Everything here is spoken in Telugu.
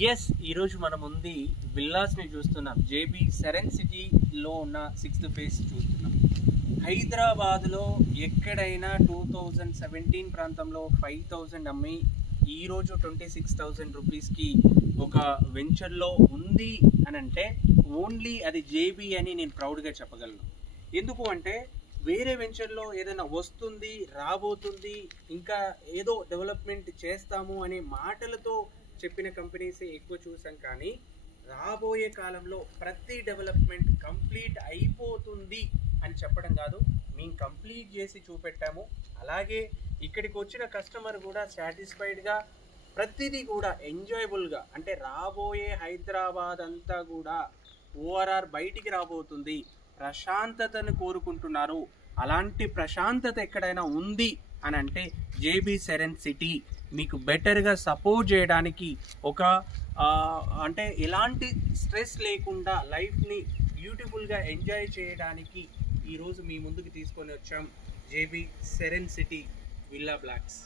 ఎస్, ఈరోజు మనం ఉంది విల్లాస్ని చూస్తున్నాం. జేబీ సెరెన్ సిటీలో ఉన్న 6th ఫేజ్ చూస్తున్నాం. హైదరాబాద్లో ఎక్కడైనా 2017 ప్రాంతంలో 5,000 అమ్మి ఈరోజు 26,000 రూపీస్కి ఒక వెంచర్లో ఉంది అని అంటే ఓన్లీ అది జేబీ అని నేను ప్రౌడ్గా చెప్పగలను. ఎందుకు అంటే వేరే వెంచర్లో ఏదైనా వస్తుంది, రాబోతుంది, ఇంకా ఏదో డెవలప్మెంట్ చేస్తాము అనే మాటలతో చెప్పిన కంపెనీసే ఎక్కువ చూసాం. కానీ రాబోయే కాలంలో ప్రతి డెవలప్మెంట్ కంప్లీట్ అయిపోతుంది అని చెప్పడం కాదు, మేము కంప్లీట్ చేసి చూపెట్టాము. అలాగే ఇక్కడికి వచ్చిన కస్టమర్ కూడా సాటిస్ఫైడ్గా, ప్రతిదీ కూడా ఎంజాయబుల్గా, అంటే రాబోయే హైదరాబాద్ అంతా కూడా ఓఆర్ఆర్ బయటికి రాబోతుంది, ప్రశాంతతను కోరుకుంటున్నారు. అలాంటి ప్రశాంతత ఎక్కడైనా ఉంది అని అంటే జేబీ సెరెన్ సిటీ మీకు బెటర్గా సపోర్ట్ చేయడానికి, ఒక అంటే ఎలాంటి స్ట్రెస్ లేకుండా లైఫ్ని బ్యూటిఫుల్గా ఎంజాయ్ చేయడానికి ఈరోజు మీ ముందుకు తీసుకొని వచ్చాం JB serene city villa blocks.